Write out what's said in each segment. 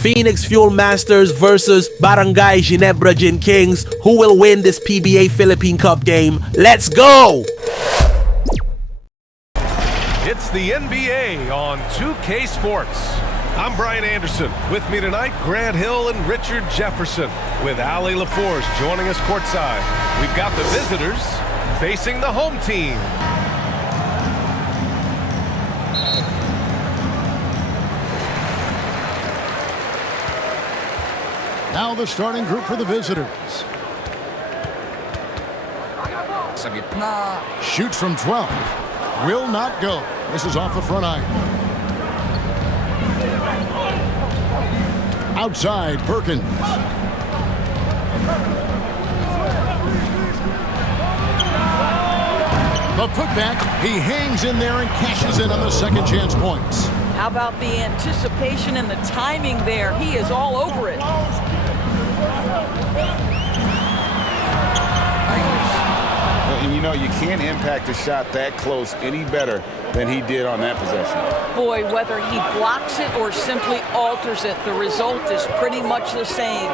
Phoenix Fuel Masters versus Barangay Ginebra Gin Kings. Who will win this PBA Philippine Cup game? Let's go! It's the NBA on 2K Sports. I'm Brian Anderson. With me tonight, Grant Hill and Richard Jefferson, with Ali LaForce joining us courtside. We've got the visitors facing the home team. Now the starting group for the visitors. Shoots from 12. Will not go. This is off the front iron. Outside, Perkins. The putback. He hangs in there and cashes in on the second chance points. How about the anticipation and the timing there? He is all over it. And you know, you can't impact a shot that close any better than he did on that possession. Boy, whether he blocks it or simply alters it, the result is pretty much the same.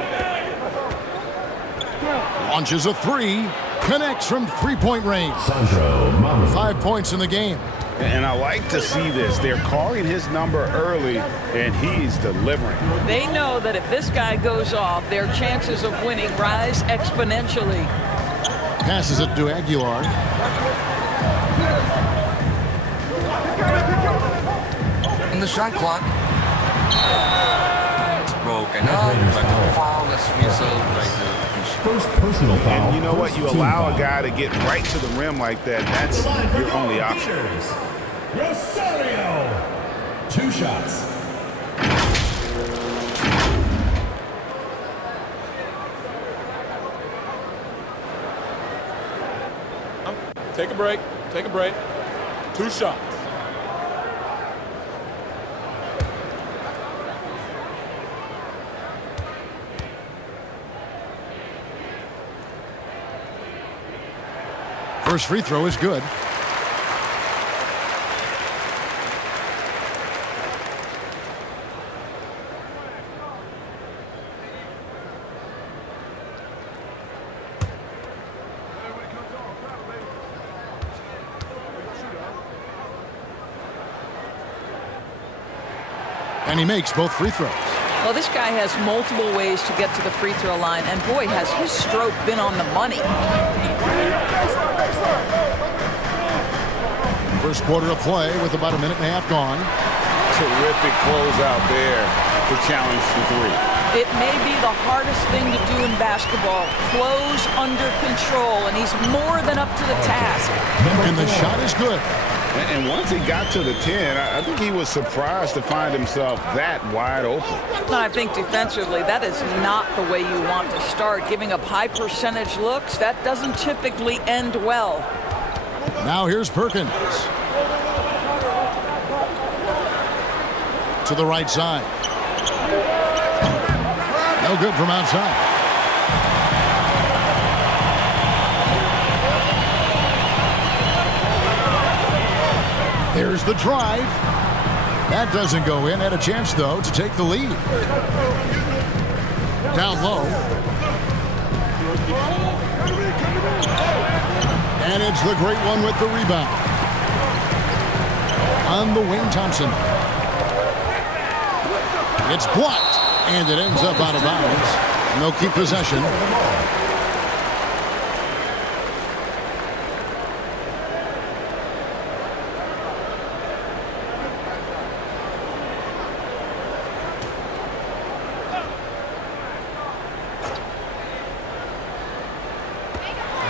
Launches a three. Connects from three-point range. 5 points in the game. And I like to see this. They're calling his number early, and he's delivering. They know that if this guy goes off, their chances of winning rise exponentially. Passes it to Aguilar. In the shot clock. It's broken up, but foul-less whistle by the first personal foul. And you know what? You allow a guy to get right to the rim like that. That's your only option. Rosario. 2 shots. Take a break. Take a break. 2 shots. First free throw is good. And he makes both free throws. Well, this guy has multiple ways to get to the free throw line, and boy, has his stroke been on the money. First quarter of play with about a minute and a half gone. Terrific closeout there to challenge the three. It may be the hardest thing to do in basketball. Close under control, and he's more than up to the task. And the shot is good. And once he got to the 10, I think he was surprised to find himself that wide open. I think defensively, that is not the way you want to start. Giving up high percentage looks, that doesn't typically end well. Now here's Perkins. To the right side. No good from outside. There's the drive. That doesn't go in. Had a chance, though, to take the lead. Down low. And it's the great one with the rebound. On the wing, Thompson. It's blocked. And it ends up out of bounds. And they'll keep possession.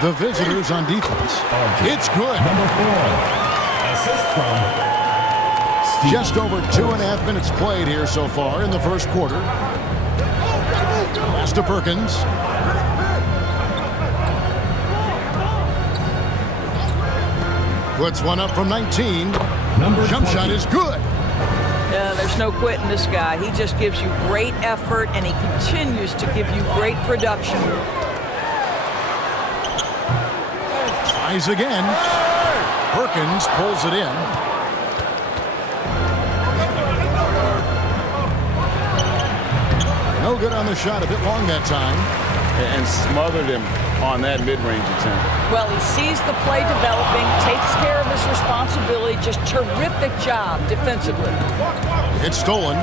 The visitors on defense. It's good. Number 4. Assist from Just over 2.5 minutes played here so far in the first quarter. Pass to Perkins. Puts one up from 19. Jump shot is good. Yeah, there's no quitting this guy. He just gives you great effort, and he continues to give you great production. Tries again. Perkins pulls it in. good on the shot. A bit long that time. And smothered him on that mid-range attempt. Well, he sees the play developing, takes care of his responsibility. Just terrific job defensively. It's stolen.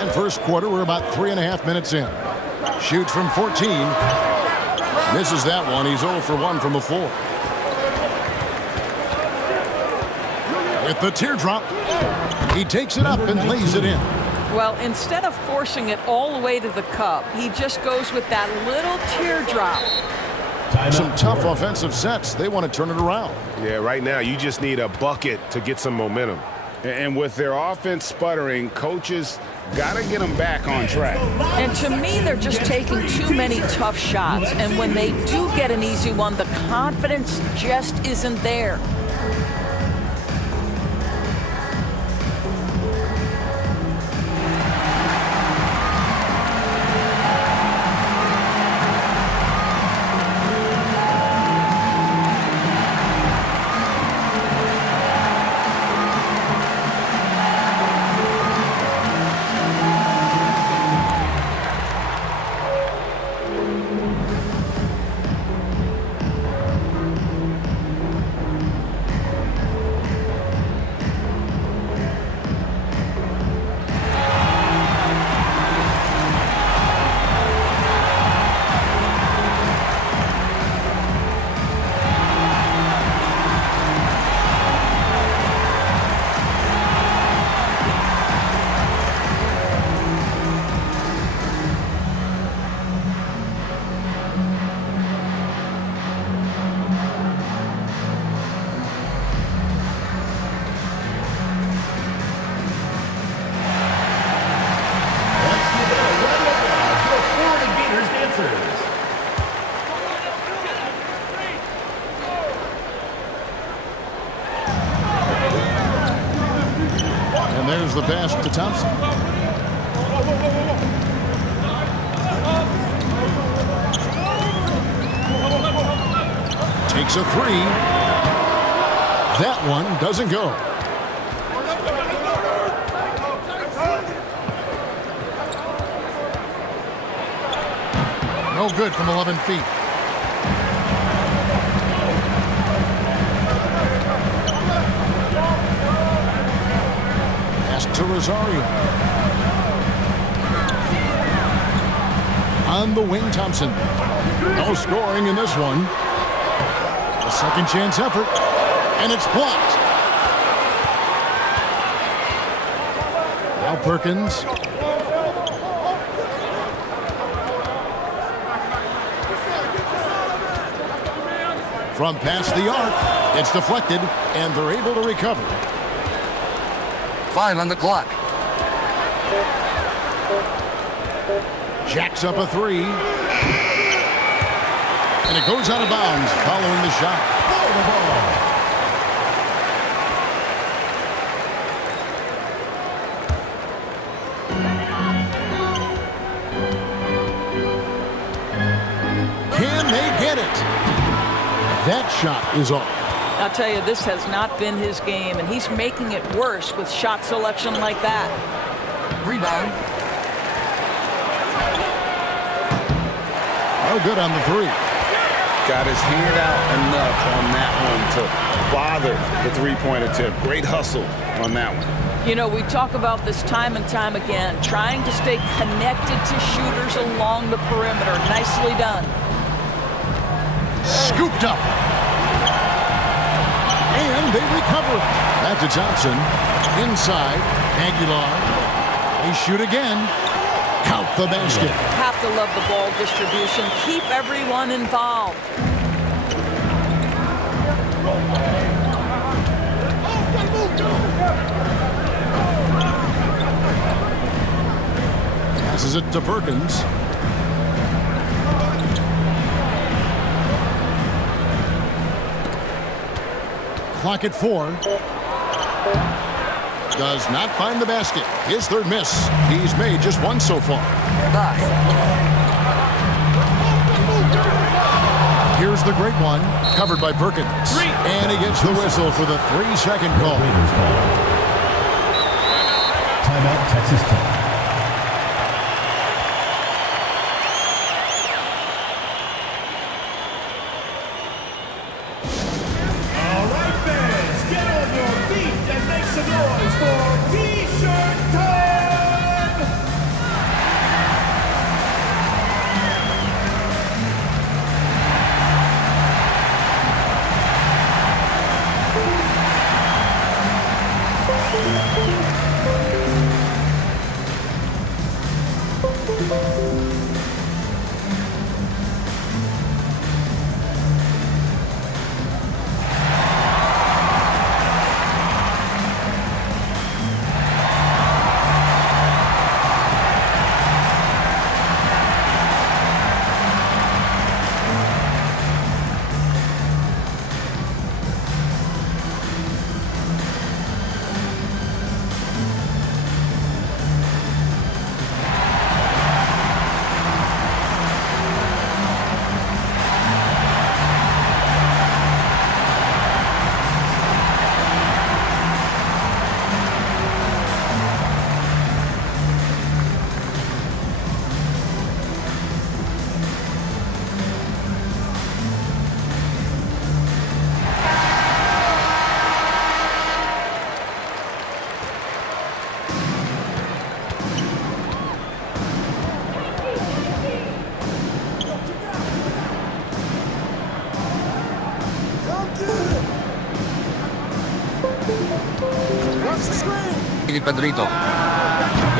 And first quarter, we're about 3.5 minutes in. Shoots from 14. Misses that one. He's 0 for 1 from the floor. With the teardrop, he takes it up and lays it in. Well, instead of forcing it all the way to the cup, he just goes with that little teardrop. Some tough offensive sets. They want to turn it around. Yeah, right now you just need a bucket to get some momentum. And with their offense sputtering, coaches got to get them back on track. And to me, they're just taking too many tough shots. And when they do get an easy one, the confidence just isn't there. There's the pass to Thompson. Takes a three. That one doesn't go. No good from 11 feet. To Rosario. On the wing, Thompson. No scoring in this one. A second chance effort, and it's blocked. Now Perkins. From past the arc, it's deflected, and they're able to recover. 5 on the clock. Jacks up a three. And it goes out of bounds following the shot. Can they get it? That shot is off. I'll tell you, this has not been his game, and he's making it worse with shot selection like that. Rebound. Oh, good on the three. Got his hand out enough on that one to bother the three-point attempt. Great hustle on that one. You know, we talk about this time and time again, trying to stay connected to shooters along the perimeter. Nicely done. Scooped up. And they recover. Back to Thompson. Inside. Aguilar. They shoot again. Count the basket. Have to love the ball distribution. Keep everyone involved. Passes it to Perkins. Clock at 4. Does not find the basket. His third miss. He's made just one so far. Here's the great one. Covered by Perkins. And he gets the whistle for the 3-second call. Timeout, Texas Tech. All right, fans, get on your feet and make some noise for T-shirt time!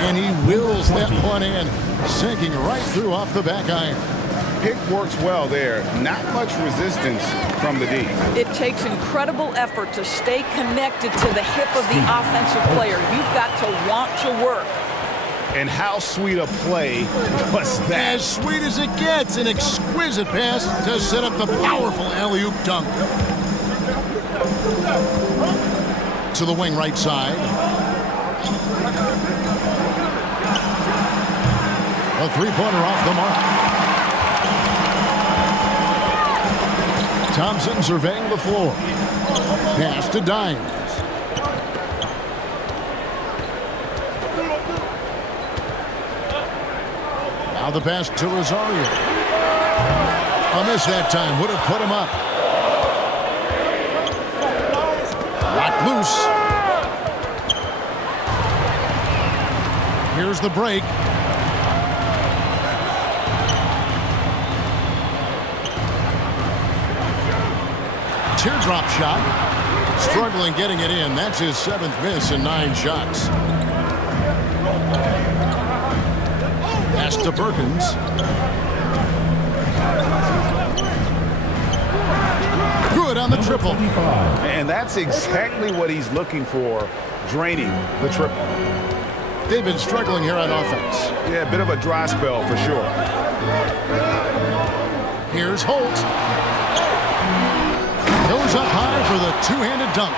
And he wills that one in, sinking right through off the back iron. Pick works well there. Not much resistance from the D. It takes incredible effort to stay connected to the hip of the offensive player. You've got to want to work. And how sweet a play was that? As sweet as it gets, an exquisite pass to set up the powerful alley-oop dunk. To the wing right side. A three-pointer off the mark. Thompson surveying the floor. Pass to Dimes. Now the pass to Rosario. A miss that time. Would have put him up. Locked loose. Here's the break. Teardrop shot. Struggling getting it in. That's his 7th miss in 9 shots. Pass to Perkins. Good on the triple. And that's exactly what he's looking for, draining the triple. They've been struggling here on offense. Yeah, a bit of a dry spell for sure. Here's Holt. Goes up high for the two-handed dunk.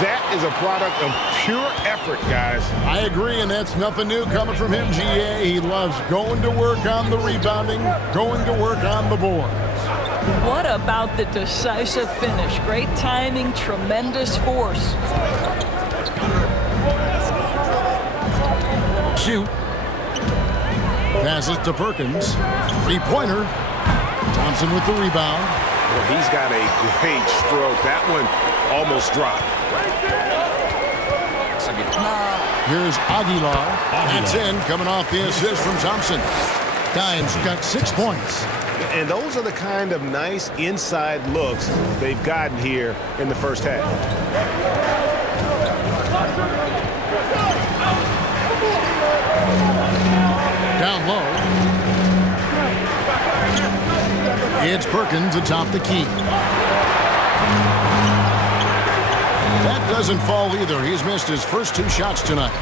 That is a product of pure effort, guys. I agree, and that's nothing new coming from him, GA. He loves going to work on the rebounding, going to work on the boards. What about the decisive finish? Great timing, tremendous force. Shoot. Passes to Perkins. Three-pointer. Thompson with the rebound. Well, he's got a great stroke. That one almost dropped. Here's Aguilar. That's in, coming off the assist from Thompson. Dimes got 6 points. And those are the kind of nice inside looks they've gotten here in the first half. Down low. It's Perkins atop the key. That doesn't fall either. He's missed his first 2 shots tonight.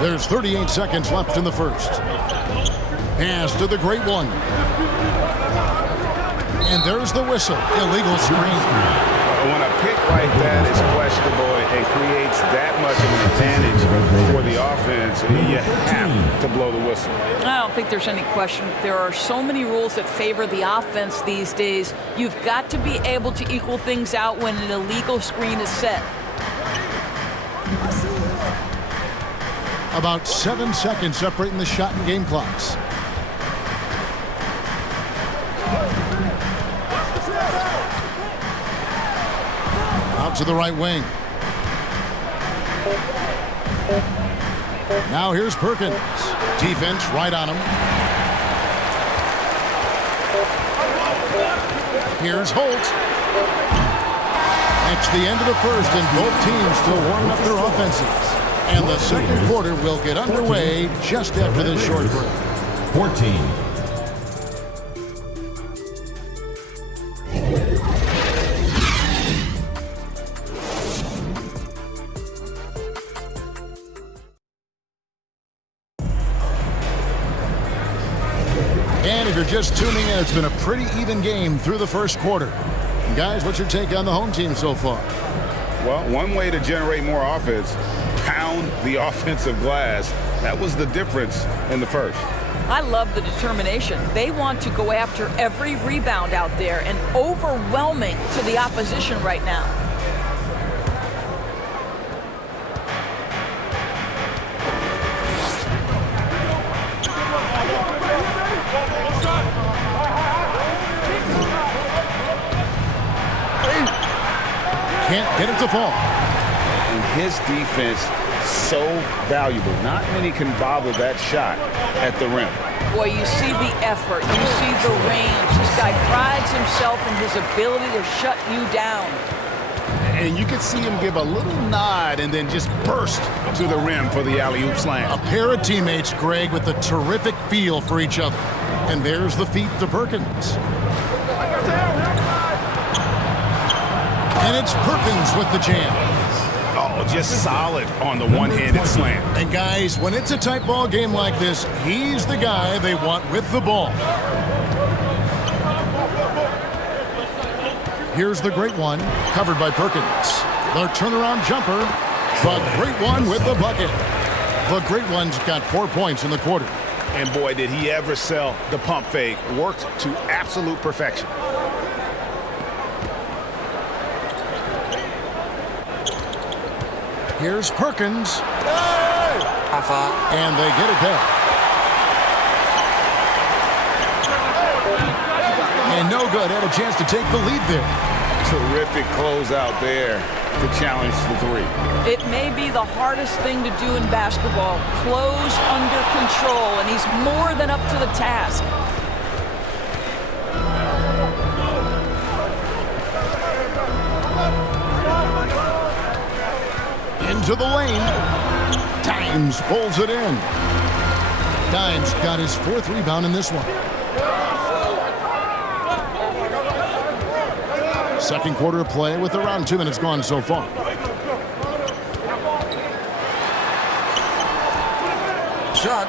There's 38 seconds left in the first. Pass to the great one. And there's the whistle. Illegal screen. when a pick like that is questionable and creates that much of an advantage for the offense, you have to blow the whistle. I don't think there's any question. There are so many rules that favor the offense these days. You've got to be able to equal things out when an illegal screen is set. About 7 seconds separating the shot and game clocks. Out to the right wing. Now here's Perkins. Defense right on him. Here's Holt. It's the end of the first, and both teams still warming up their offenses. And the second quarter will get underway just after this short break. 14. And if you're just tuning in, it's been a pretty even game through the first quarter. Guys, what's your take on the home team so far? Well, one way to generate more offense, pound the offensive glass. That was the difference in the first. I love the determination. They want to go after every rebound out there, and overwhelming to the opposition right now. Can't get it to fall. And his defense so valuable. Not many can bother that shot at the rim. Boy, you see the effort, you see the range. This guy prides himself in his ability to shut you down. And you could see him give a little nod and then just burst to the rim for the alley-oop slam. A pair of teammates, Greg, with a terrific feel for each other. And there's the feed to Perkins. And it's Perkins with the jam. Oh, just solid on the one-handed slam. And guys, when it's a tight ball game like this, he's the guy they want with the ball. Here's the great one, covered by Perkins. The turnaround jumper, the great one with the bucket. The great one's got 4 points in the quarter. And boy, did he ever sell the pump fake. Worked to absolute perfection. Here's Perkins. Alpha. And they get it back. And no good. Had a chance to take the lead there. Terrific closeout there to challenge the three. It may be the hardest thing to do in basketball. Close under control, and he's more than up to the task. Into the lane. Dimes pulls it in. Dimes got his 4th rebound in this one. Second quarter of play with around 2 minutes gone so far. Shot.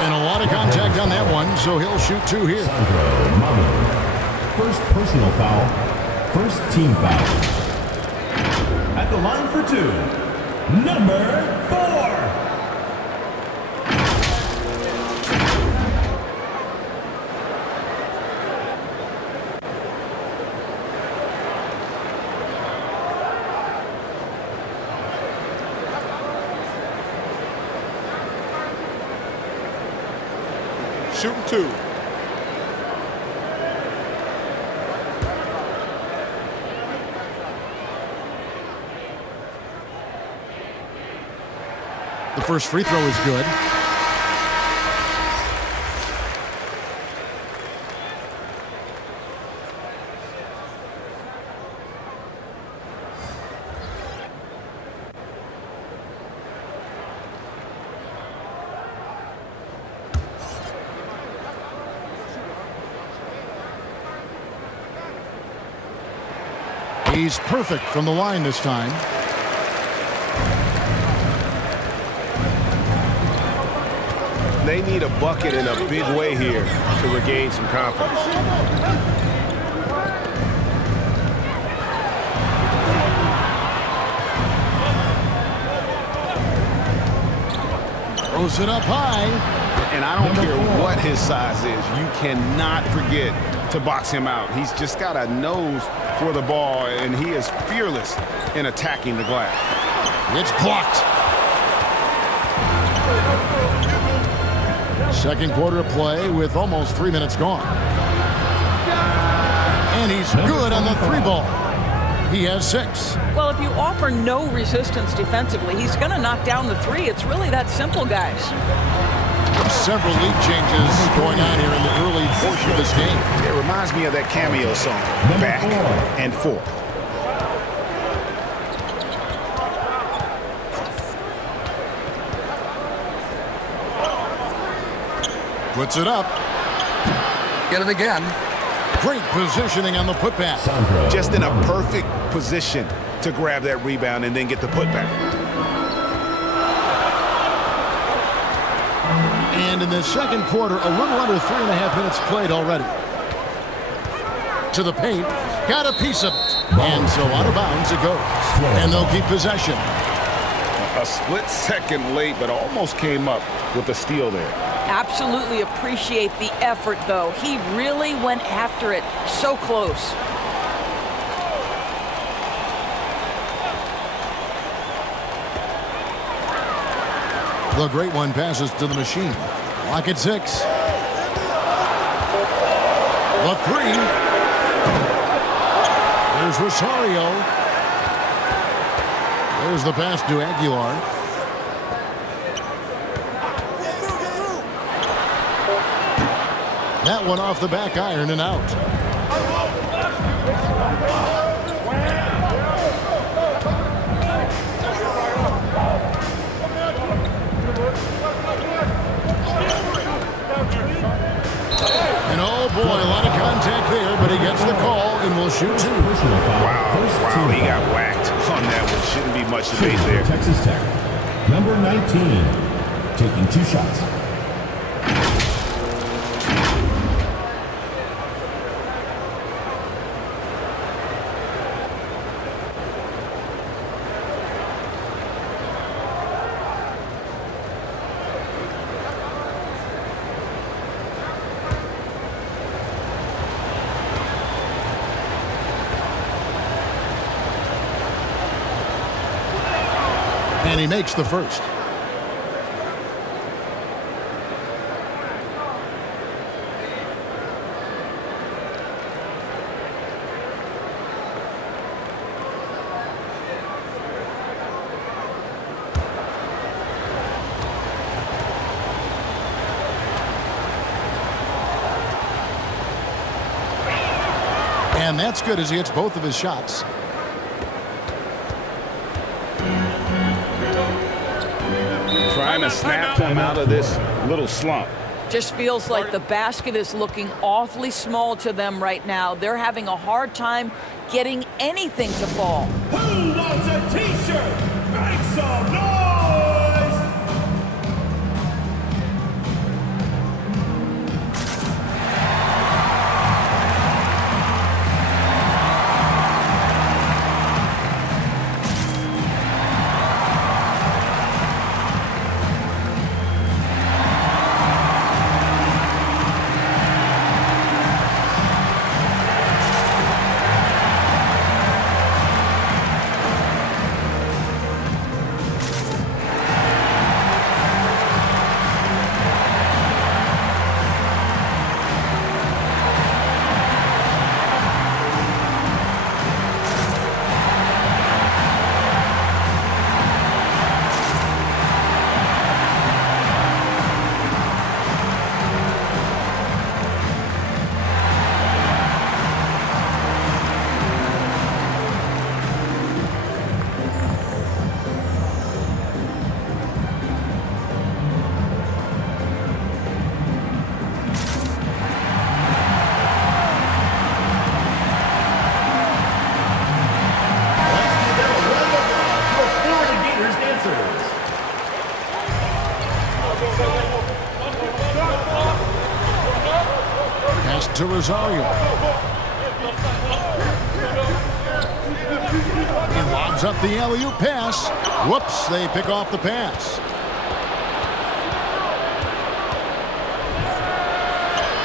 And a lot of contact on that one, so he'll shoot 2 here. First personal foul. First team foul. At the line for 2, number 4. Shooting 2. The first free throw is good. He's perfect from the line this time. They need a bucket in a big way here to regain some confidence. Throws it up high. And I don't care what his size is. You cannot forget to box him out. He's just got a nose for the ball, and he is fearless in attacking the glass. It's blocked. Second quarter of play with almost 3 minutes gone. And he's good on the 3-ball. He has 6. Well, if you offer no resistance defensively, he's going to knock down the 3. It's really that simple, guys. Several lead changes going on here in the early portion of this game. It reminds me of that cameo song, Back and Forth. Puts it up. Get it again. Great positioning on the putback. Just in a perfect position to grab that rebound and then get the putback. And in the second quarter, a little under 3.5 minutes played already. To the paint. Got a piece of it. And so out of bounds it goes. And they'll keep possession. A split second late, but almost came up with the steal there. Absolutely appreciate the effort, though. He really went after it. So close. The great one passes to the machine. Clock at 6. The 3. There's Rosario. There's the pass to Aguilar. That one off the back iron and out. And oh boy, a lot of contact there, but he gets the call and will shoot 2. Wow, he got whacked on that one. Shouldn't be much debate there. Texas Tech. Number 19, taking 2 shots. And he makes the first. And that's good as he hits both of his shots. Trying to snap them out of this little slump. Just feels like the basket is looking awfully small to them right now. They're having a hard time getting anything to fall. Who wants a t-shirt? Make some noise! To Rosario. He lobs up the alley-oop pass. Whoops, they pick off the pass.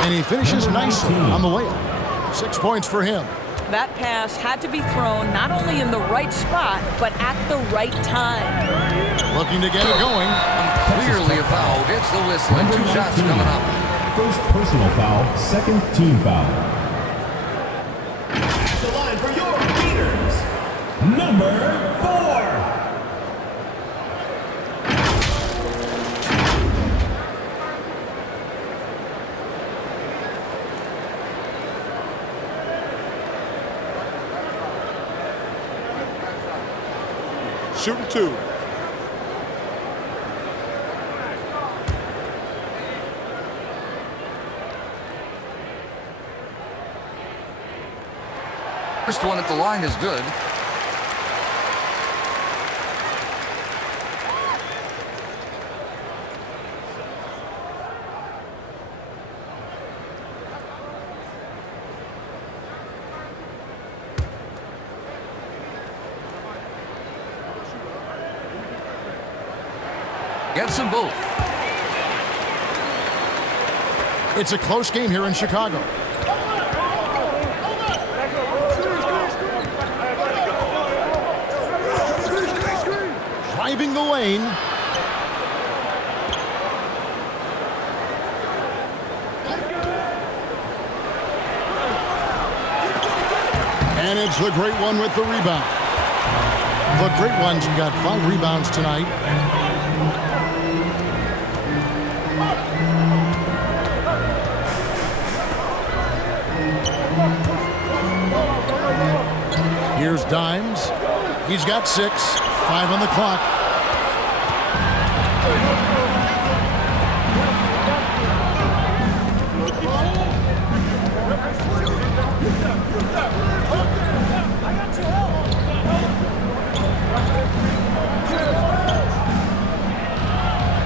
And he finishes nicely on the layup. 6 points for him. That pass had to be thrown not only in the right spot, but at the right time. Looking to get it going. Clearly a foul. Gets the whistle and 2 shots coming up. First personal foul, second team foul. The line for your leaders, number 4. Shooting 2. First one at the line is good. Gets them both. It's a close game here in Chicago. Driving the lane. And it's the great one with the rebound. The great one's got 5 rebounds tonight. Here's Dimes. He's got 6. 5 on the clock.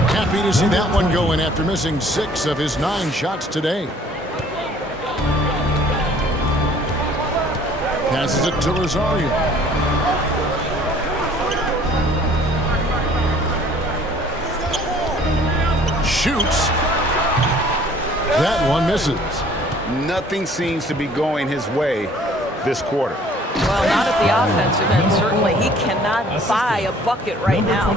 Happy to see that one going after missing 6 of his 9 shots today. Passes it to Rosario. Shoots. That one misses. Nothing seems to be going his way this quarter. Well, not at the offensive end. Certainly, he cannot buy a bucket right now.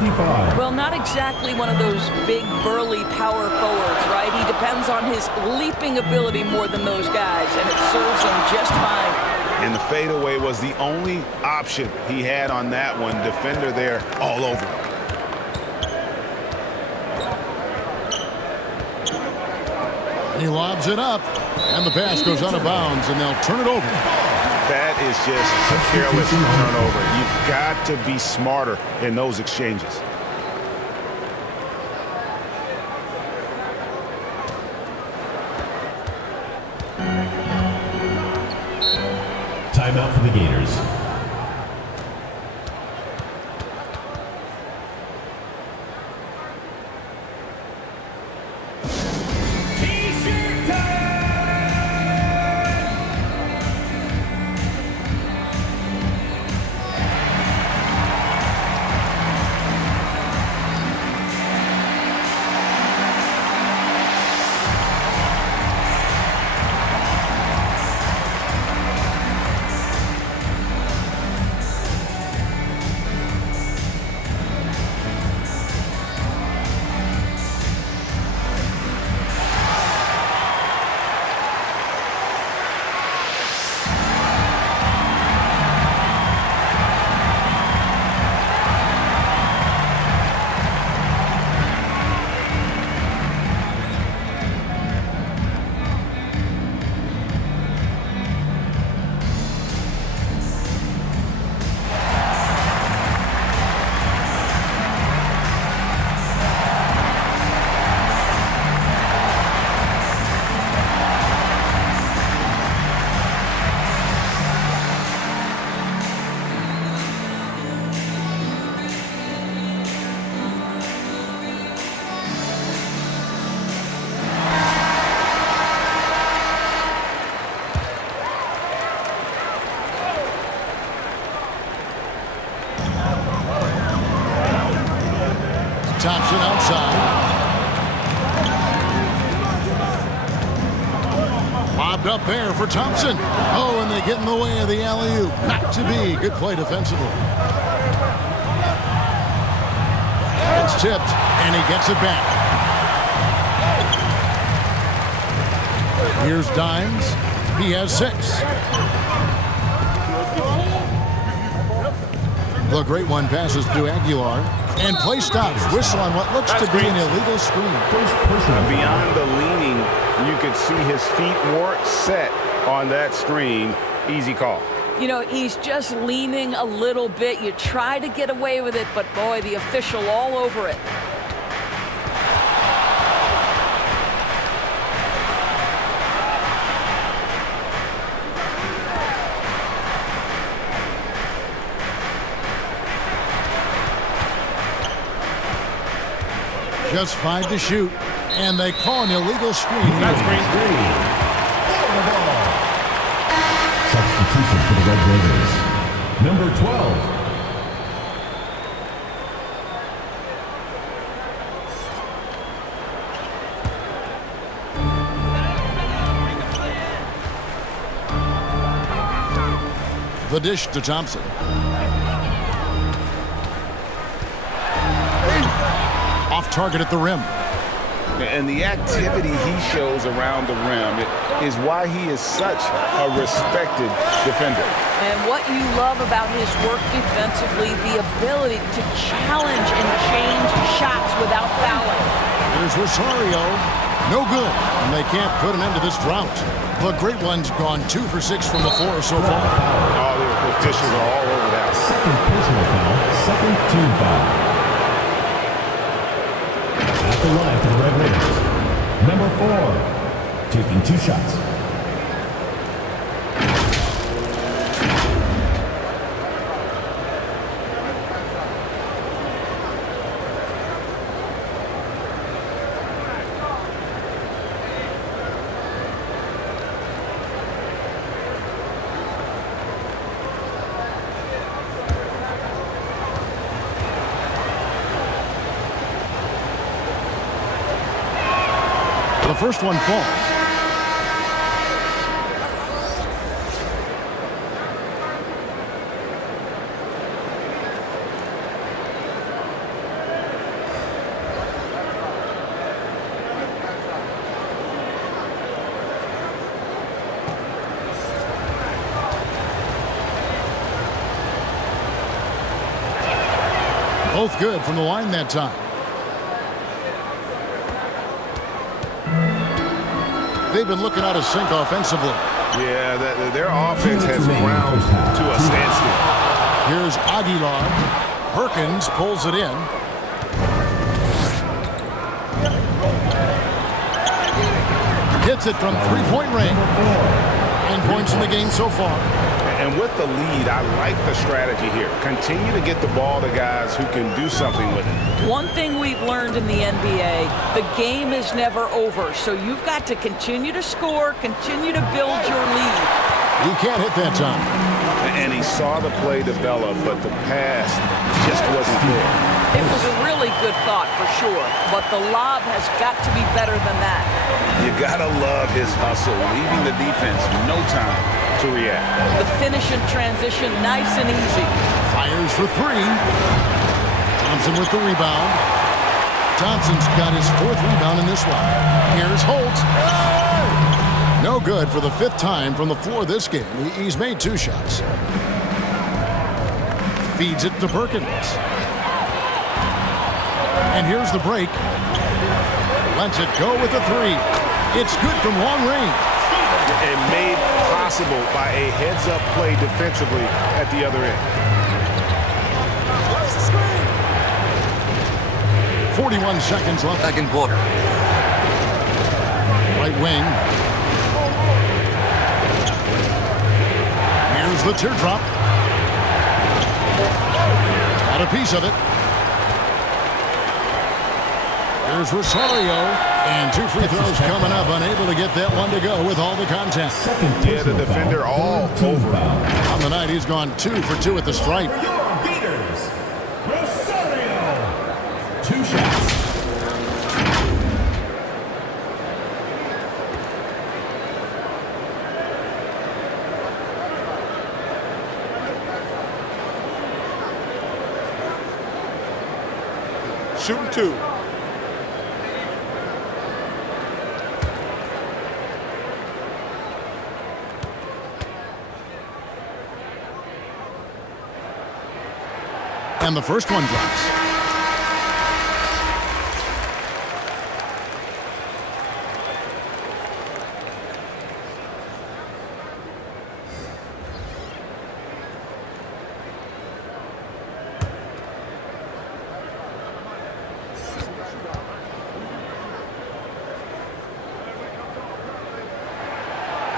Well, not exactly one of those big, burly power forwards, right? He depends on his leaping ability more than those guys, and it serves him just fine. And the fadeaway was the only option he had on that one. Defender there all over. He lobs it up, and the pass goes out of bounds, and they'll turn it over. That is just a careless turnover. You've got to be smarter in those exchanges. Timeout for the Gators. Thompson outside. Lobbed up there for Thompson. Oh, and they get in the way of the alley-oop. Not to be. Good play defensively. It's tipped, and he gets it back. Here's Dimes. He has 6. The great one passes to Aguilar. And play stops. Whistle on what looks to be an illegal screen. Beyond the leaning, you could see his feet weren't set on that screen. Easy call. You know, he's just leaning a little bit. You try to get away with it, but boy, the official all over it. Just 5 to shoot, and they call an illegal screen. That's green. Substitution for the Red Raiders. Number 12. The dish to Thompson. Off target at the rim. And the activity he shows around the rim is why he is such a respected defender. And what you love about his work defensively, the ability to challenge and change shots without fouling. Here's Rosario. No good. And they can't put an end to this drought. The great one's gone 2 for 6 from the floor so far. Oh, the officials are all over that. Second personal foul. Second team foul. At the line for the Red Raiders. Number 4. Taking 2 shots. The first one falls. Both good from the line that time. They've been looking out of sync offensively. Yeah, their offense has ground to a standstill. Here's Aguilar. Perkins pulls it in. Hits it from three-point range. 10 points in the game so far. And with the lead, I like the strategy here. Continue to get the ball to guys who can do something with it. One thing we've learned in the NBA, the game is never over. So you've got to continue to score, continue to build your lead. He can't hit that time. And he saw the play develop, but the pass just wasn't there. It was a really good thought for sure, but the lob has got to be better than that. You gotta love his hustle, leaving the defense no time to react. The finish and transition, nice and easy. Fires for 3. Thompson with the rebound. Thompson's got his 4th rebound in this one. Here's Holt. No good for the 5th time from the floor this game. He's made 2 shots. Feeds it to Perkins. And here's the break. Lets it go with a 3. It's good from long range. And made possible by a heads-up play defensively at the other end. 41 seconds left. Second quarter. Right wing. Here's the teardrop. Got a piece of it. Here's Rosario. And 2 free throws coming up. Unable to get that one to go with all the contact. Yeah, the defender all over. On the night, he's gone 2 for 2 at the stripe. For your beaters, Rosario. 2 shots. Shooting 2. And the first one drops.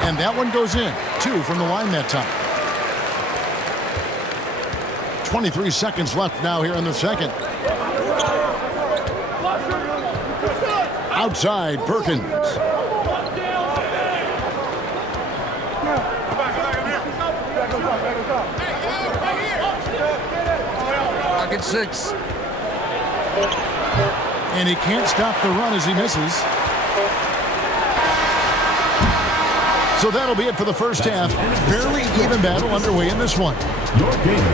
And that one goes in. 2 from the line that time. 23 seconds left now here in the second. Outside, Perkins. Pocket 6. And he can't stop the run as he misses. So that'll be it for the first half. Fairly even battle underway in this one.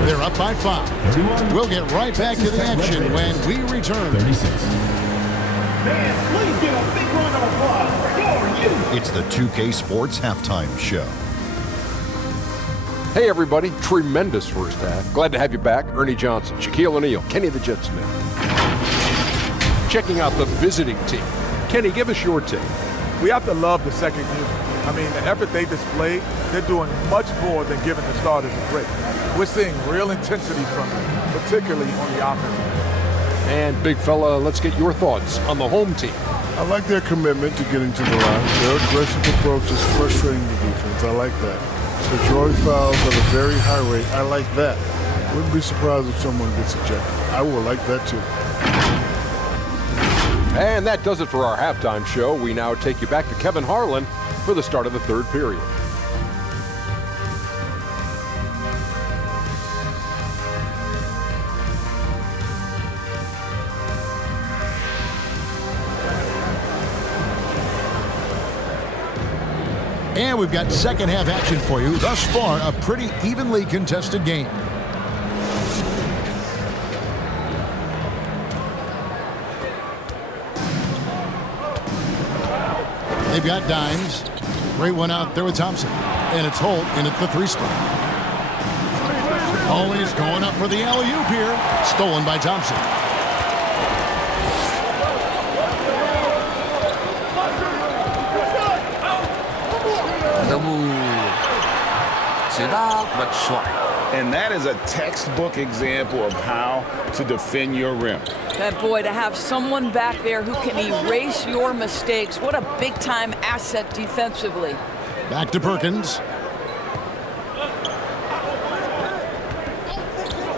They're up by 5. We'll get right back to the action when we return. 36. Fans, please give a big round of applause for your youth. It's the 2K Sports Halftime Show. Hey everybody, tremendous first half. Glad to have you back. Ernie Johnson, Shaquille O'Neal, Kenny the Jet Smith. Checking out the visiting team. Kenny, give us your take. We have to love the second unit. I mean, the effort they displayed, they're doing much more than giving the starters a break. We're seeing real intensity from them, particularly on the offensive end. And big fella, let's get your thoughts on the home team. I like their commitment to getting to the line. Their aggressive approach is frustrating the defense. I like that. They're drawing fouls at a very high rate. I like that. Wouldn't be surprised if someone gets ejected. I will like that too. And that does it for our halftime show. We now take you back to Kevin Harlan for the start of the third period. And we've got second half action for you. Thus far, a pretty evenly contested game. They've got Dimes. Great one out there with Thompson. And it's Holt in at the 3 spot. Oh, he's going up for the alley-oop here. Stolen by Thompson. And that is a textbook example of how to defend your rim. That boy, to have someone back there who can erase your mistakes, what a big-time asset defensively. Back to Perkins.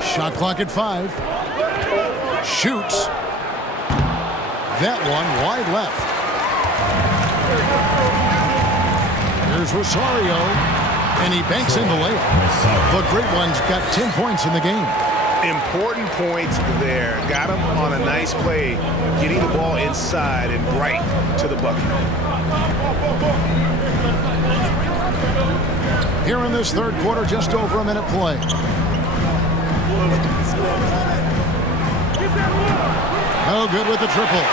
Shot clock at 5. Shoots. That one wide left. Here's Rosario. And he banks in the layup. The great one's got 10 points in the game. Important points there. Got him on a nice play, getting the ball inside and right to the bucket. Here in this third quarter, just over a minute play. Oh, good with the triple.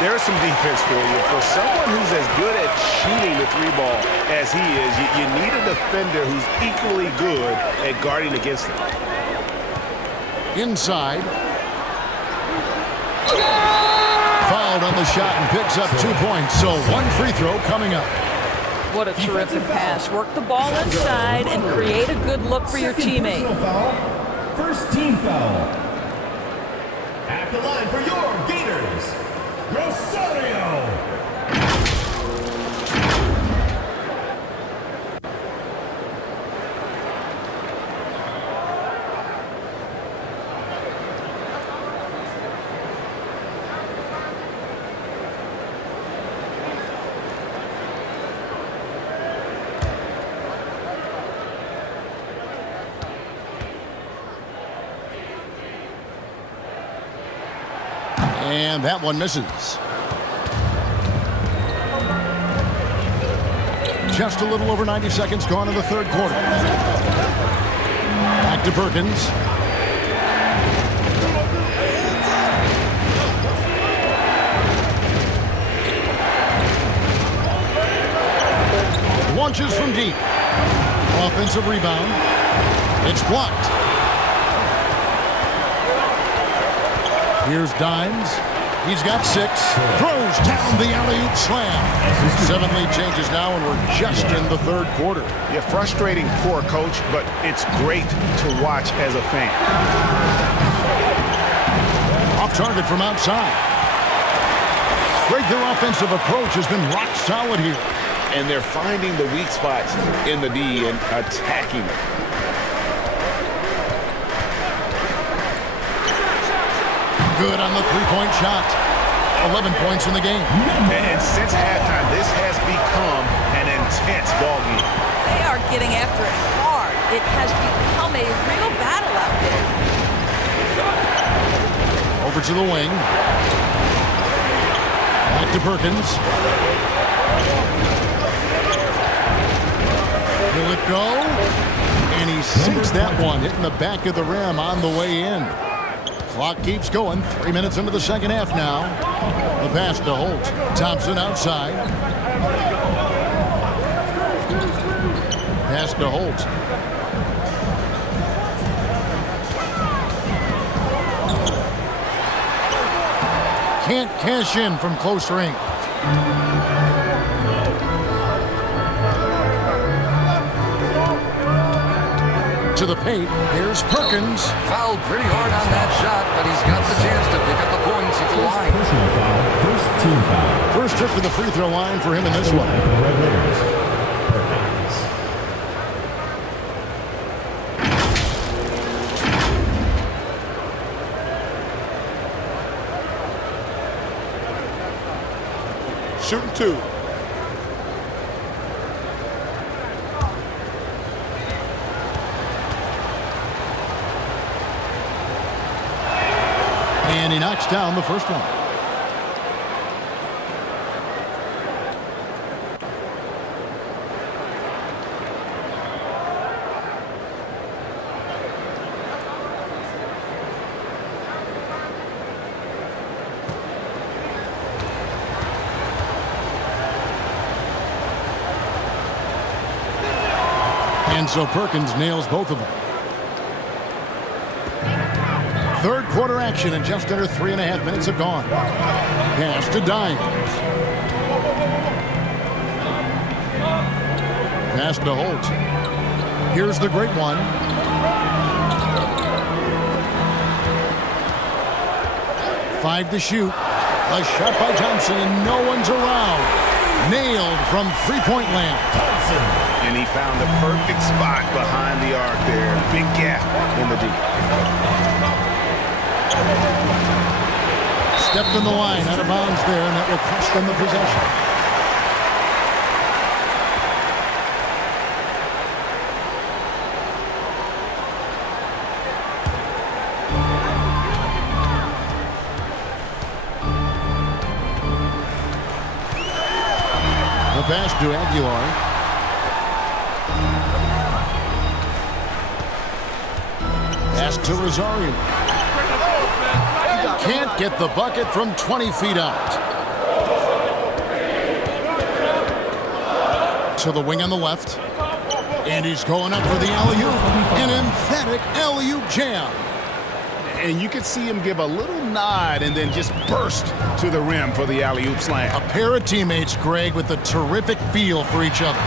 There's some defense for you. For someone who's as good at shooting the 3-ball as he is, you need a defender who's equally good at guarding against him. Inside. Fouled on the shot and picks up 2 points. So 1 free throw coming up. What a terrific pass. Work the ball inside and create a good look for your teammate. First team foul. At the line for your Gators, Rosario. And that one misses. Just a little over 90 seconds gone in the third quarter. Back to Perkins. Launches from deep. Offensive rebound. It's blocked. Here's Dimes. He's got 6. Throws down the alley-oop slam. 7 lead changes now, and we're just in the third quarter. Yeah, frustrating for a coach, but it's great to watch as a fan. Off target from outside. Great, their offensive approach has been rock solid here. And they're finding the weak spots in the D and attacking it. Good on the three-point shot. 11 points in the game. And since halftime, this has become an intense ball game. They are getting after it hard. It has become a real battle out there. Over to the wing. Back to Perkins. Will it go? And he sinks that one, hitting the back of the rim on the way in. Clock keeps going. 3 minutes into the second half now. The pass to Holt. Thompson outside. Pass to Holt. Can't cash in from close range. To the paint. Here's Perkins. Fouled pretty hard on that shot, but he's got the chance to pick up the points at the line. First team foul. First trip to the free throw line for him in this one. Red Raiders. Perkins. Shooting 2. And he knocks down the first one. And so Perkins nails both of them. Third quarter action, and just under 3.5 minutes have gone. Pass to Dimes. Pass to Holt. Here's the great one. Five to shoot. A shot by Thompson, and no one's around. Nailed from three-point land. And he found the perfect spot behind the arc there. Big gap in the D. Stepped in the line, out of bounds there, and that will cost them the possession. The pass to Aguilar. Pass to Rosario. Can't get the bucket from 20 feet out. To the wing on the left. And he's going up for the alley-oop. An emphatic alley-oop jam. And you could see him give a little nod and then just burst to the rim for the alley-oop slam. A pair of teammates, Greg, with a terrific feel for each other.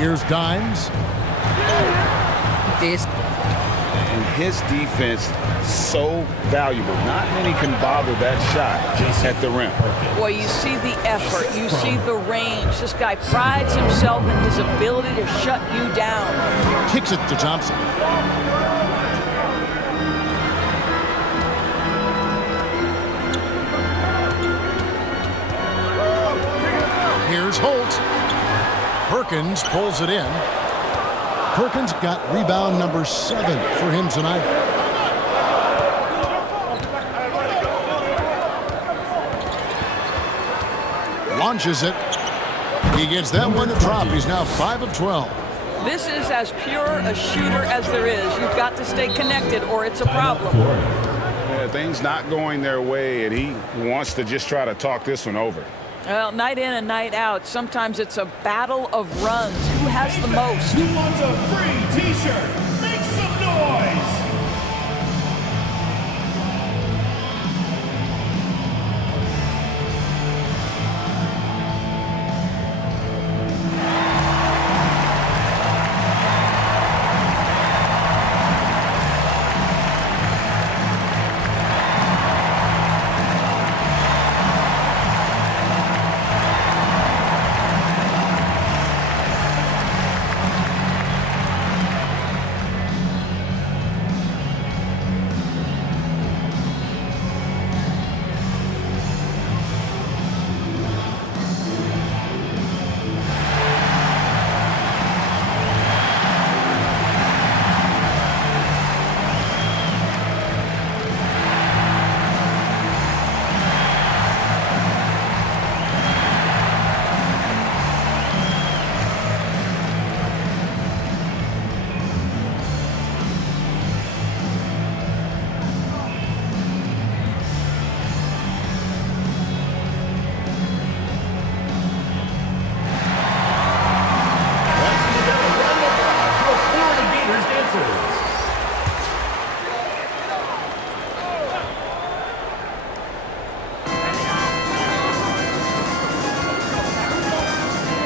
Here's Dimes. And his defense so valuable. Not many can bother that shot at the rim. Boy, you see the effort, you see the range. This guy prides himself in his ability to shut you down. Kicks it to Thompson. Here's Holt. Perkins pulls it in. Perkins got rebound number 7 for him tonight. Launches it. He gets that one to drop. He's now 5 of 12. This is as pure a shooter as there is. You've got to stay connected or it's a problem. Yeah, things not going their way, and he wants to just try to talk this one over. Well, night in and night out, sometimes it's a battle of runs. Who has the most? Who wants a free t-shirt? Make some noise!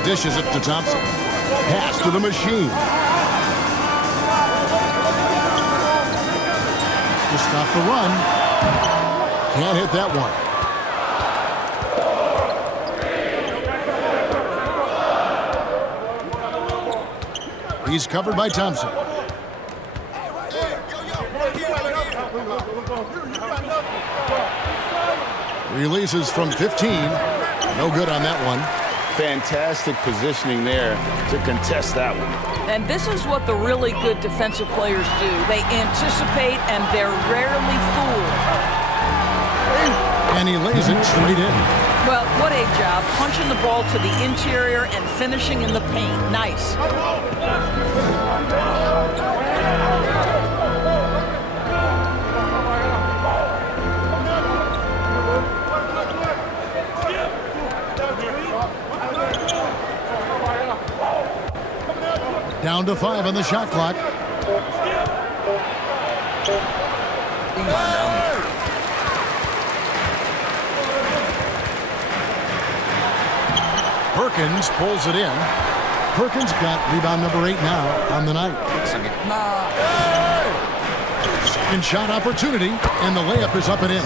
Dishes it to Thompson. Pass to the machine. To stop the run. Can't hit that one. He's covered by Thompson. Releases from 15. No good on that one. Fantastic positioning there to contest that one. And this is what the really good defensive players do. They anticipate and they're rarely fooled. And he lays it straight in. Well, what a job. Punching the ball to the interior and finishing in the paint. Nice. Down to 5 on the shot clock. Perkins pulls it in. Perkins got rebound number 8 now on the night. Second shot opportunity, and the layup is up and in.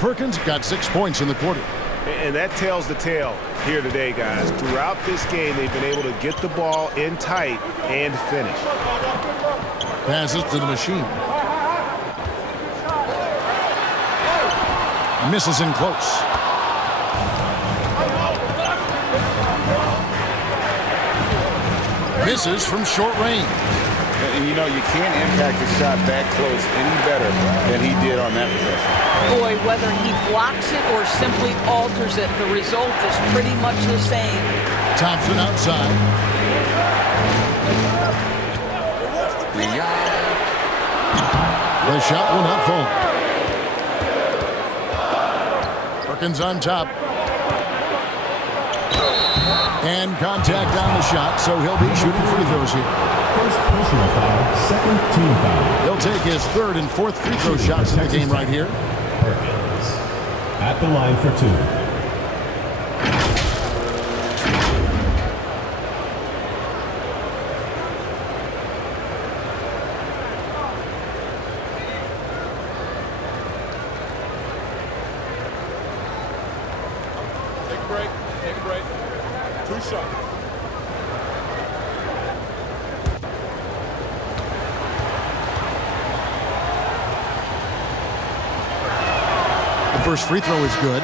Perkins got 6 points in the quarter. And that tells the tale here today, guys. Throughout this game, they've been able to get the ball in tight and finish. Passes to the machine. Misses in close. Misses from short range. And you know, you can't impact a shot that close any better than he did on that possession. Boy, whether he blocks it or simply alters it, the result is pretty much the same. Thompson outside. The shot will not fall. Perkins on top. And contact on the shot, so he'll be shooting free throws here. First personal foul, second team foul. He'll take his third and fourth free throw shots in the game right here. Perkins at the line for 2. Take a break. Take a break. 2 shots. The first free throw is good.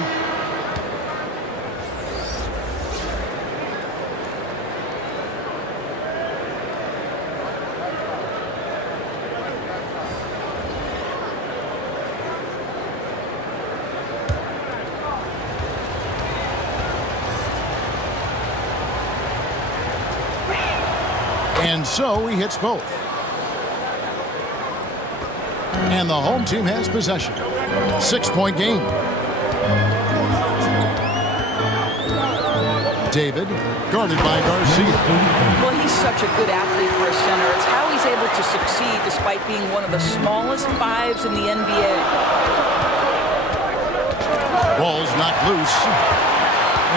And so he hits both. And the home team has possession. 6-point game. David, guarded by Garcia. Well, he's such a good athlete for a center. It's how he's able to succeed despite being one of the smallest fives in the NBA. Ball's knocked loose.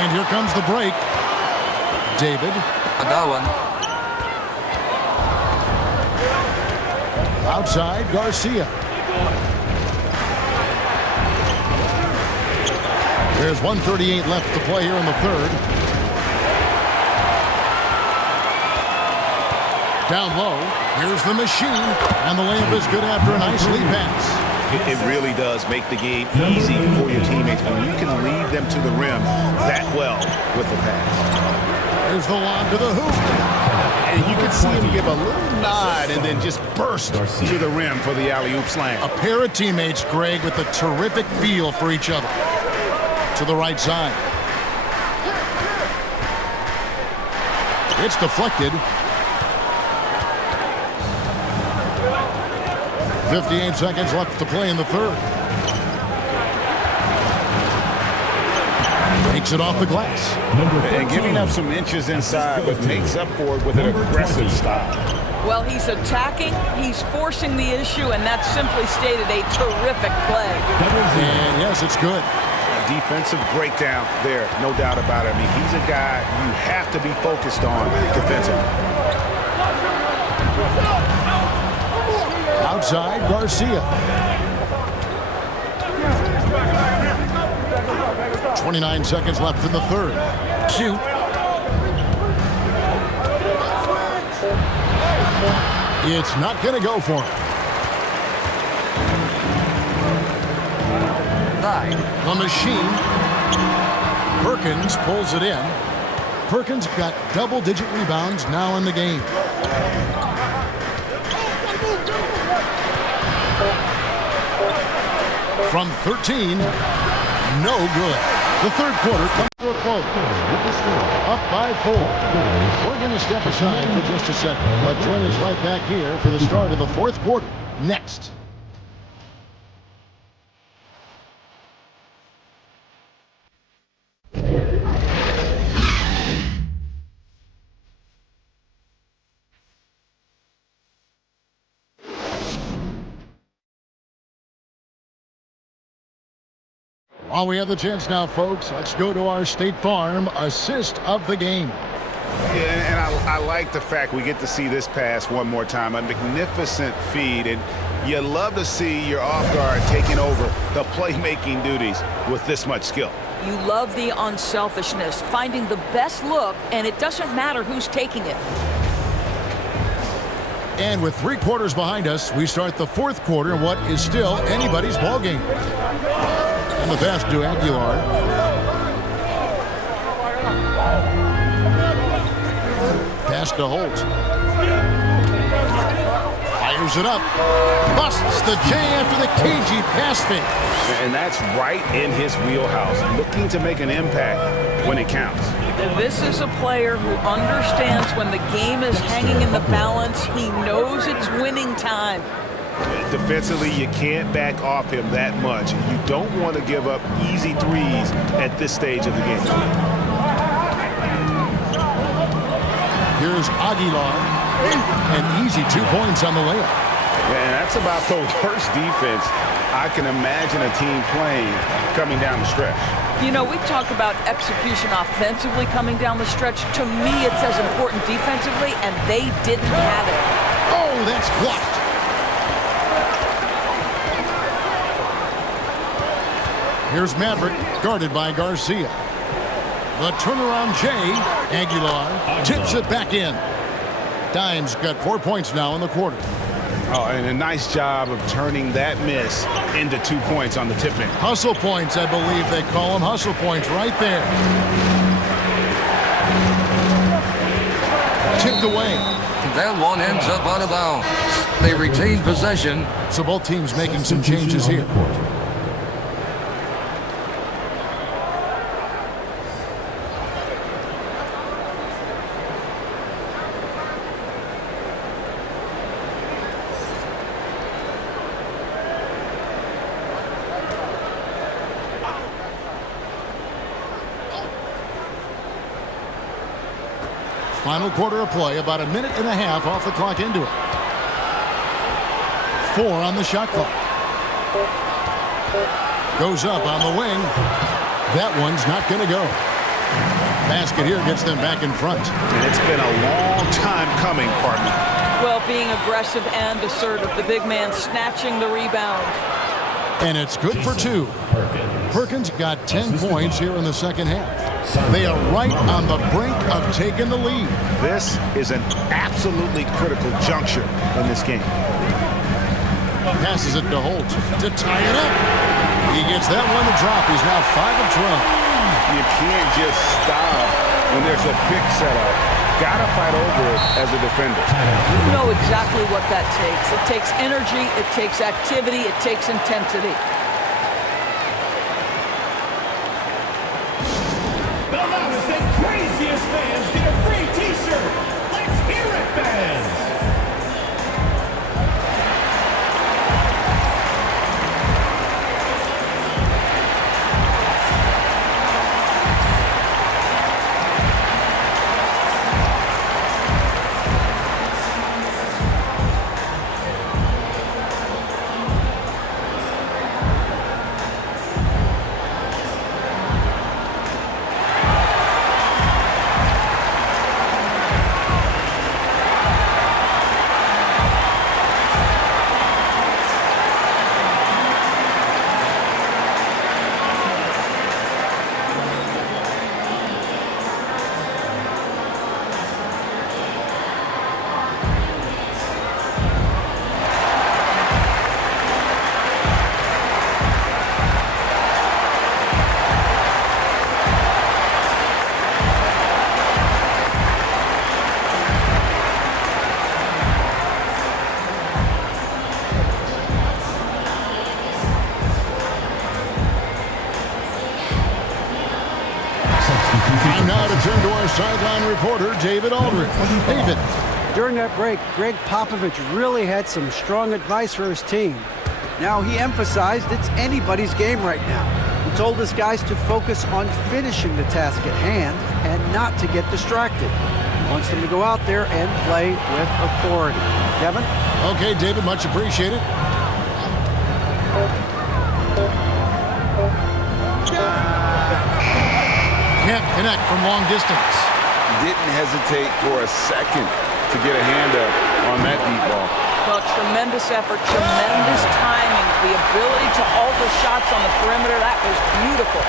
And here comes the break. David. Agawan. Outside, Garcia. There's 1:38 left to play here in the third. Down low, here's the machine, and the layup is good after a nice lead pass. It really does make the game easy for your teammates when you can lead them to the rim that well with the pass. There's the lob to the hoop. And you can see him give a little nod and then just burst to the rim for the alley-oop slam. A pair of teammates, Greg, with a terrific feel for each other. To the right side. It's deflected. 58 seconds left to play in the third. Takes it off the glass. And giving up some inches inside, but makes up for it with an aggressive style. Well, he's attacking, he's forcing the issue, and that's simply stated a terrific play. And yes, it's good. Defensive breakdown there, no doubt about it. I mean, he's a guy you have to be focused on defensively. Outside, Garcia. 29 seconds left in the third. Shoot. It's not going to go for him. The machine. Perkins pulls it in. Perkins got double-digit rebounds now in the game. From 13, no good. The third quarter comes to a close. Up by 4. We're going to step aside for just a second, but join us right back here for the start of the fourth quarter. Next. While we have the chance now, folks, let's go to our State Farm assist of the game. Yeah, and I like the fact we get to see this pass one more time. A magnificent feed, and you love to see your off guard taking over the playmaking duties with this much skill. You love the unselfishness, finding the best look, and it doesn't matter who's taking it. And with 3 quarters behind us, we start the fourth quarter in what is still anybody's ball game. And the pass to Aguilar. Pass to Holt. Fires it up. Busts the J after the cagey pass fake. And that's right in his wheelhouse, looking to make an impact when it counts. This is a player who understands when the game is hanging in the balance. He knows it's winning time. Defensively, you can't back off him that much. You don't want to give up easy threes at this stage of the game. Here's Aguilar. An easy 2 points on the layup. And that's about the worst defense I can imagine a team playing coming down the stretch. You know, we talk about execution offensively coming down the stretch. To me, it's as important defensively, and they didn't have it. Oh, that's blocked. Here's Maverick, guarded by Garcia. The turnaround J. Aguilar tips it back in. Dimes got 4 points now in the quarter. Oh, and a nice job of turning that miss into 2 points on the tip-in. Hustle points, I believe they call them. Hustle points right there. Tipped away. That one ends up out of bounds. They retain possession. So both teams making some changes here. Final quarter of play, about a minute and a half off the clock into it. 4 on the shot clock. Goes up on the wing. That one's not going to go. Basket here gets them back in front. And it's been a long time coming, partner. Well, being aggressive and assertive. The big man snatching the rebound. And it's good for 2. Perkins got 10 points here in the second half. They are right on the brink of taking the lead. This is an absolutely critical juncture in this game. Passes it to Holt to tie it up. He gets that one to drop. He's now 5 of 12. You can't just stop when there's a pick set up. Gotta fight over it as a defender. You know exactly what that takes. It takes energy, it takes activity, it takes intensity. The loudest and craziest fans get a free t-shirt. Let's hear it, fans. Turn to our sideline reporter, David Aldridge. David. During that break, Greg Popovich really had some strong advice for his team. Now, he emphasized it's anybody's game right now. He told his guys to focus on finishing the task at hand and not to get distracted. He wants them to go out there and play with authority. Kevin? Okay, David, much appreciated. Can't connect from long distance. Didn't hesitate for a second to get a hand up on that deep ball. Well, tremendous effort, tremendous timing. The ability to alter shots on the perimeter, that was beautiful.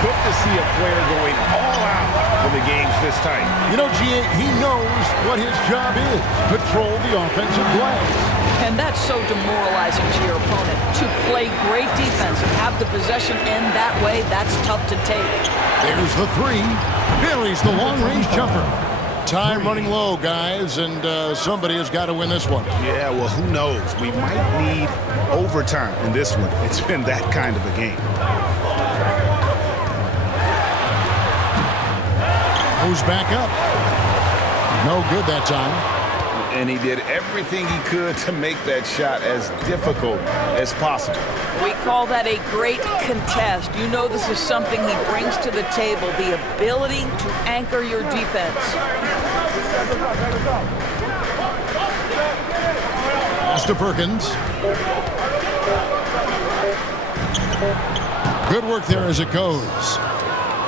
Good to see a player going all out when the game's this tight. You know, G.A., he knows what his job is. Control the offensive glass. And that's so demoralizing to your opponent. To play great defense and have the possession end that way, that's tough to take. There's the 3. Buries the long-range jumper. Time running low, guys, and somebody has got to win this one. Yeah, well, who knows? We might need overtime in this one. It's been that kind of a game. Moves back up. No good that time. And he did everything he could to make that shot as difficult as possible. We call that a great contest. You know this is something he brings to the table, the ability to anchor your defense. Pass to Perkins. Good work there as it goes.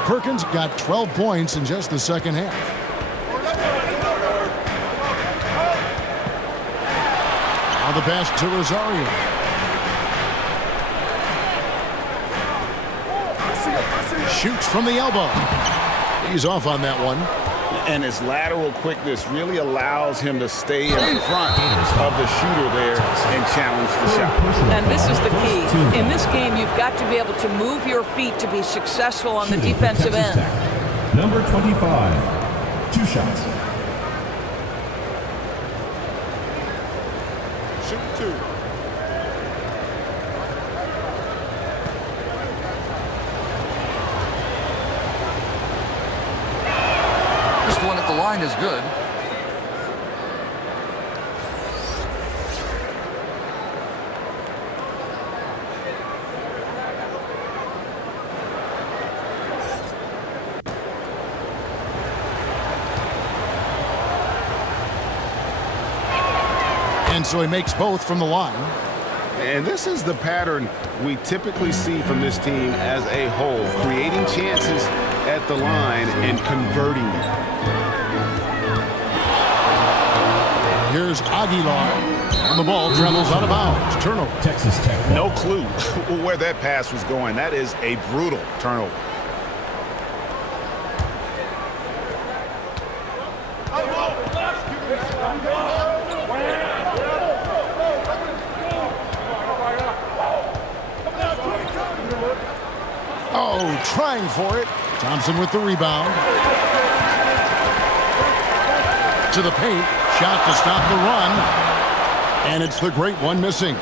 Perkins got 12 points in just the second half. Now the pass to Rosario. Shoots from the elbow. He's off on that one. And his lateral quickness really allows him to stay in front of the shooter there and challenge the shot. And this is the key. In this game, you've got to be able to move your feet to be successful on the defensive end. Number 25, 2 shots. Shoot 2. This one at the line is good. And so he makes both from the line. And this is the pattern we typically see from this team as a whole, creating chances at the line and converting them. Here's Aguilar, and the ball travels out of bounds. Turnover. Texas Tech. No clue where that pass was going. That is a brutal turnover. Oh, trying for it. Thompson with the rebound. To the paint. Shot to stop the run. And it's the Great One missing.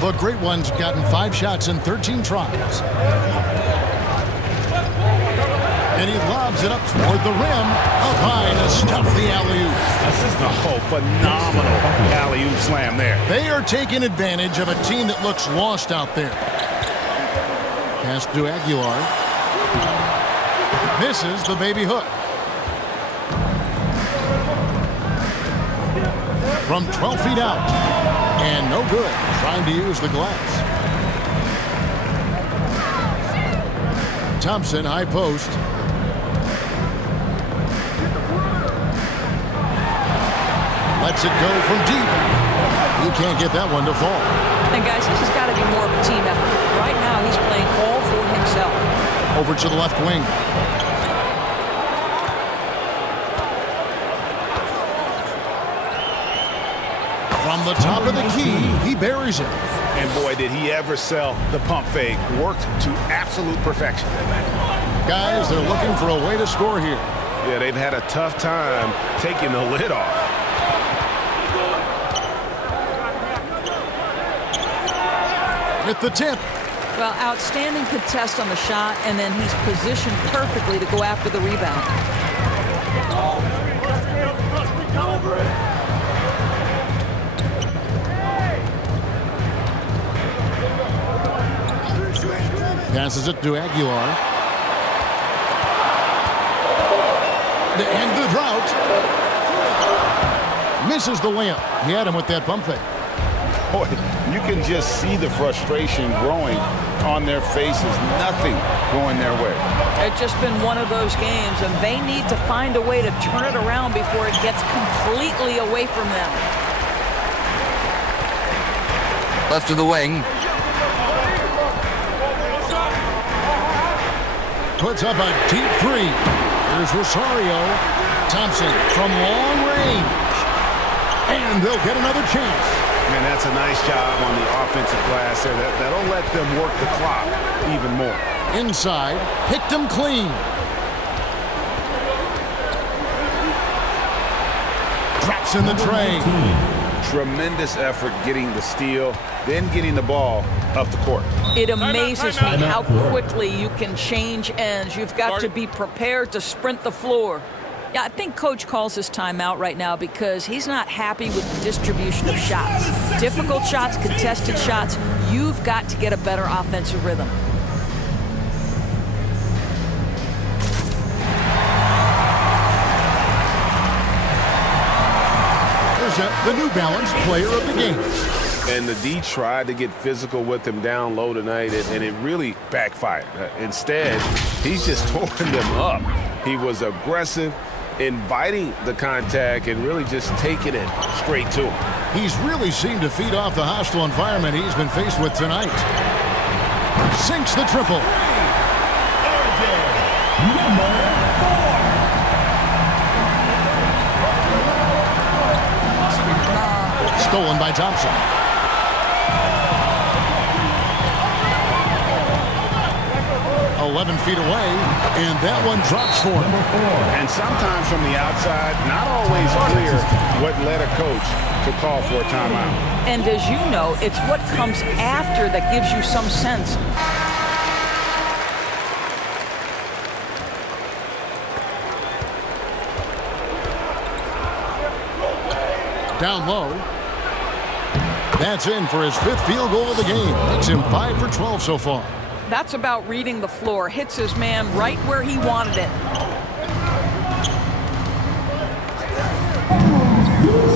The Great One's gotten 5 shots in 13 tries. And he lobs it up toward the rim. Up high to stuff the alley-oop. Oh, phenomenal alley-oop slam there. They are taking advantage of a team that looks lost out there. Pass to Aguilar. Misses the baby hook. From 12 feet out. And no good. Trying to use the glass. Thompson, high post. Lets it go from deep. You can't get that one to fall. And guys, this has got to be more of a team effort. Right now, he's playing all for himself. Over to the left wing. From the top of the key, he buries it. And boy, did he ever sell the pump fake. Worked to absolute perfection. Guys, they're looking for a way to score here. Yeah, they've had a tough time taking the lid off. At the tip. Well, outstanding contest on the shot, and then he's positioned perfectly to go after the rebound. Passes it to Aguilar. To end the drought. Misses the layup. He had him with that pump fake. Boy, you can just see the frustration growing on their faces. Nothing going their way. It's just been one of those games, and they need to find a way to turn it around before it gets completely away from them. Left to the wing. Puts up a deep 3. Here's Rosario. Thompson from long range. And they'll get another chance. Man, that's a nice job on the offensive glass there. That'll let them work the clock even more. Inside, picked him clean. Drops in the tray. Tremendous effort getting the steal, then getting the ball up the court. It amazes me how quickly you can change ends. You've got to be prepared to sprint the floor. Yeah, I think Coach calls his timeout right now because he's not happy with the distribution of shots. Difficult shots, contested shots. You've got to get a better offensive rhythm. There's the New Balance player of the game. And the D tried to get physical with him down low tonight, and it really backfired. Instead, he's just tore them up. He was aggressive, inviting the contact and really just taking it straight to him. He's really seemed to feed off the hostile environment he's been faced with tonight. Sinks the triple. Number 4. Stolen by Thompson. .11 feet away, and that one drops for him. And sometimes from the outside, not always clear what led a coach to call for a timeout. And as you know, it's what comes after that gives you some sense. Down low. That's in for his 5th field goal of the game. Makes him 5 for 12 so far. That's about reading the floor. Hits his man right where he wanted it.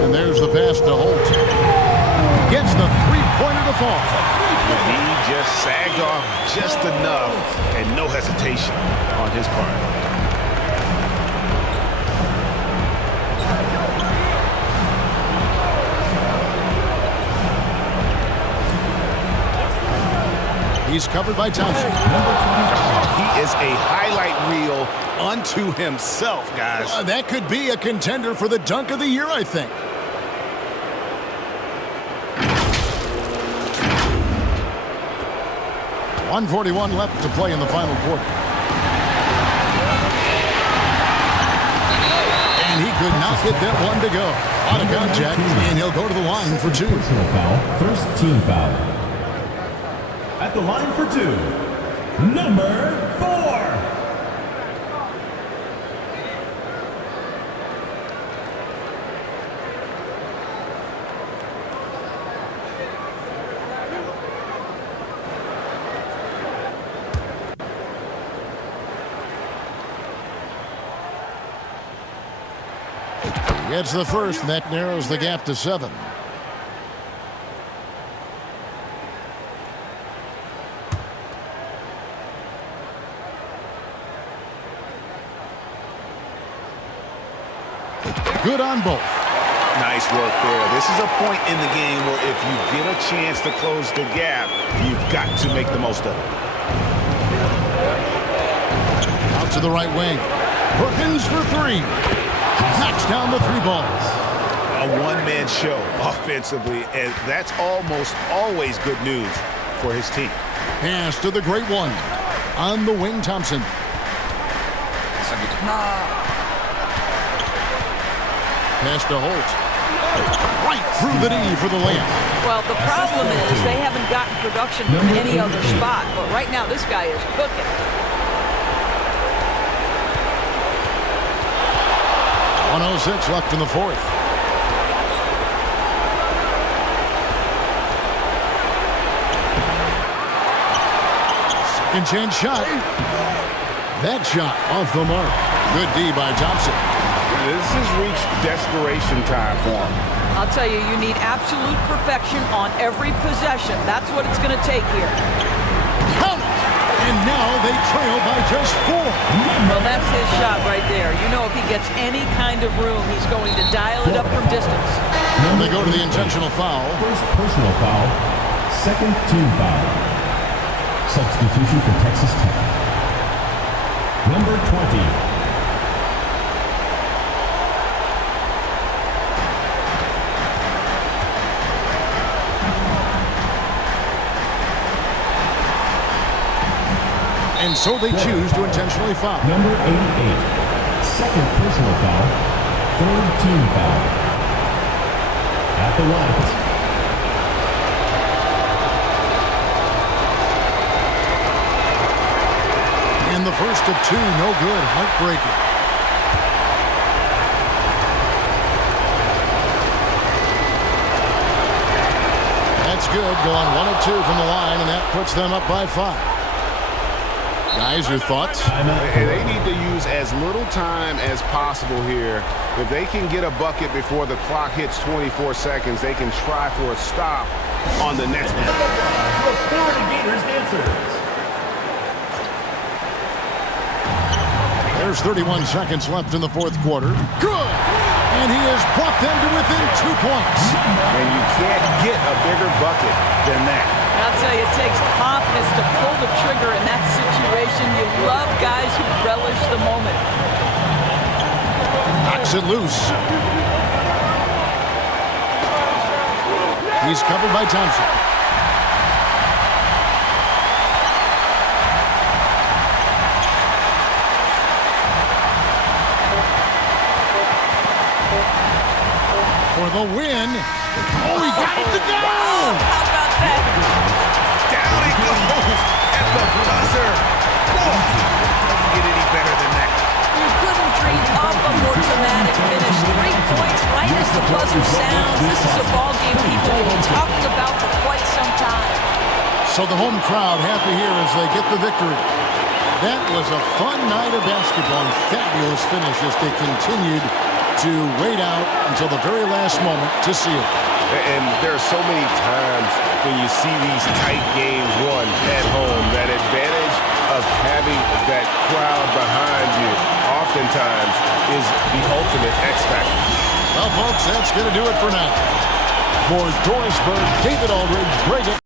And And there's the pass to Holt. Gets the three-pointer to fall. He just sagged off just enough and no hesitation on his part. He's covered by Thompson. He is a highlight reel unto himself, guys. That could be a contender for the dunk of the year, I think. .141 left to play in the final quarter. And he could not get that one to go. On a contact, and he'll go to the line for two. Personal foul. First team foul. At the line for two, number 4. Gets the first, and that narrows the gap to 7. Good on both. Nice work there. This is a point in the game where if you get a chance to close the gap, you've got to make the most of it. Out to the right wing. Perkins for 3. Knocks down the 3 balls. A one-man show offensively, and that's almost always good news for his team. Pass to the great one. On the wing, Thompson. Pass to Holt. Right through the knee for the layup. Well, the problem is they haven't gotten production from any other spot, but right now this guy is cooking. .106 left in the fourth. Second chance shot. That shot off the mark. Good D by Thompson. This has reached desperation time for him. I'll tell you, you need absolute perfection on every possession. That's what it's going to take here. Count it! And now they trail by just 4. Well, that's his shot right there. You know, if he gets any kind of room, he's going to dial it up from distance. And they go to the intentional foul. First personal foul. Second team foul. Substitution for Texas Tech. Number 20. And so they choose to intentionally foul. Number 88. Second personal foul. Third team foul. At the line. And the first of 2, no good. Heartbreaking. That's good. Going 1 of 2 from the line, and that puts them up by 5. Guys, your thoughts? They need to use as little time as possible here. If they can get a bucket before the clock hits 24 seconds, they can try for a stop on the next one. There's 31 seconds left in the fourth quarter. Good! And he has brought them to within 2 points. And you can't get a bigger bucket than that. I'll tell you, it takes confidence to pull the trigger in that situation. You love guys who relish the moment. Knocks it loose. He's covered by Thompson. For the win. Oh, he got it to go! Wow, how about that? Down he goes at the buzzer. Whoa, doesn't get any better than that. You couldn't dream up a more dramatic finish. 3 points right as the buzzer sounds. This is a ball game people will be talking about for quite some time. So the home crowd happy here as they get the victory. That was a fun night of basketball and fabulous finish as they continued to wait out until the very last moment to seal. And there are so many times when you see these tight games won at home, that advantage of having that crowd behind you oftentimes is the ultimate X factor. Well, folks, that's going to do it for now. For Dorisburg, David Aldridge, Brgy.